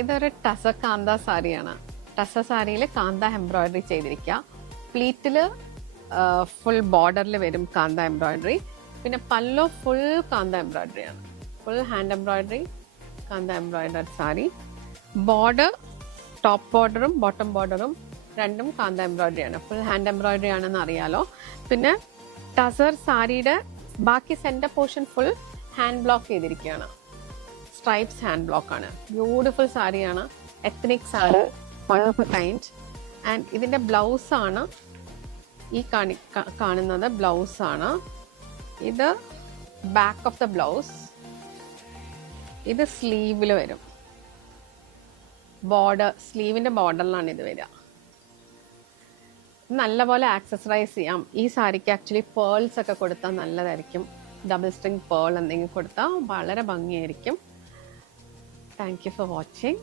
ഇതൊരു ടസ കാന്ത സാരിയാണ്. ടസ സാരിയിൽ കാന്ത എംബ്രോയിഡറി ചെയ്തിരിക്കുക. പ്ലീറ്റിൽ ഫുൾ ബോർഡറിൽ വരും കാന്ത എംബ്രോയിഡറി. പിന്നെ പല്ലോ ഫുൾ കാന്ത എംബ്രോയിഡറി ആണ്. Full hand embroidery kantha embroidery sari. Border top ബോർഡറും ബോട്ടം ബോർഡറും രണ്ടും കാന്ത എംബ്രോയിഡറി ആണ്. ഫുൾ ഹാൻഡ് എംബ്രോയിഡറി ആണെന്ന് അറിയാലോ. പിന്നെ ടസർ സാരിയുടെ ബാക്കി centre portion full hand block ചെയ്തിരിക്കുകയാണ്. സ്ട്രൈപ്സ് ഹാൻഡ് ബ്ലോക്ക് ആണ്. ബ്യൂട്ടിഫുൾ സാരിയാണ്. Ethnic sari, one of A kind. And ഇതിന്റെ ബ്ലൗസ് ആണ് ഈ കാണുന്നത്. ബ്ലൗസ് ആണ് ഇത്. Back of the blouse. ഇത് സ്ലീവിൽ വരും. ബോർഡർ, സ്ലീവിന്റെ ബോർഡറിലാണ് ഇത് വരിക. നല്ലപോലെ ആക്സസറൈസ് ചെയ്യാം. ഈ സാരിക്ക് ആക്ച്വലി പേൾസ് ഒക്കെ കൊടുത്താൽ നല്ലതായിരിക്കും. ഡബിൾ സ്ട്രിങ് പേൾ എന്തെങ്കിലും കൊടുത്താൽ വളരെ ഭംഗിയായിരിക്കും. Thank you for watching.